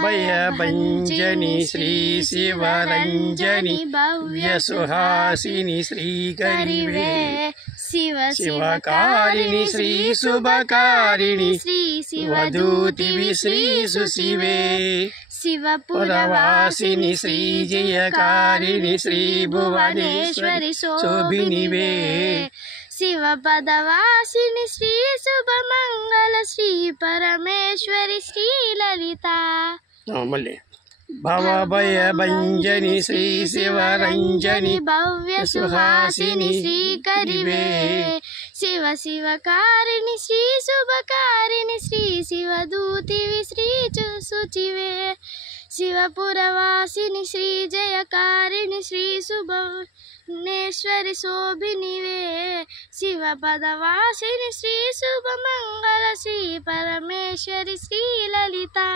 भयभञ्जनि Shri शिवरञ्जनि भव्यसुहासिनि श्रीकरिवे शिवकारिणि Shri शुभकारिणि शिवदूतिवि Shri सुशिवे शिवपुरवासिनि Shri जयकारिणि Shri Bhuvaneshwari शोभिनिवे शिवपदवासिनि Shri Shubhmangal Shri परमेश्वरि Shri Lalita भवभयभञ्जनि Shri शिवरञ्जनि भव्यसुहासिनि श्रीकरिवे शिवकारिणि Shri शुभकारिणि Shri शिवदूतिवि Shri शुचिवे शिवपुरवासिनि Shri जयकारिणि Shri शुभनेश्वरि शोभिनिवे शिवपदवासिनि Shri Shubhmangal Shri परमेश्वरि Shri Lalita.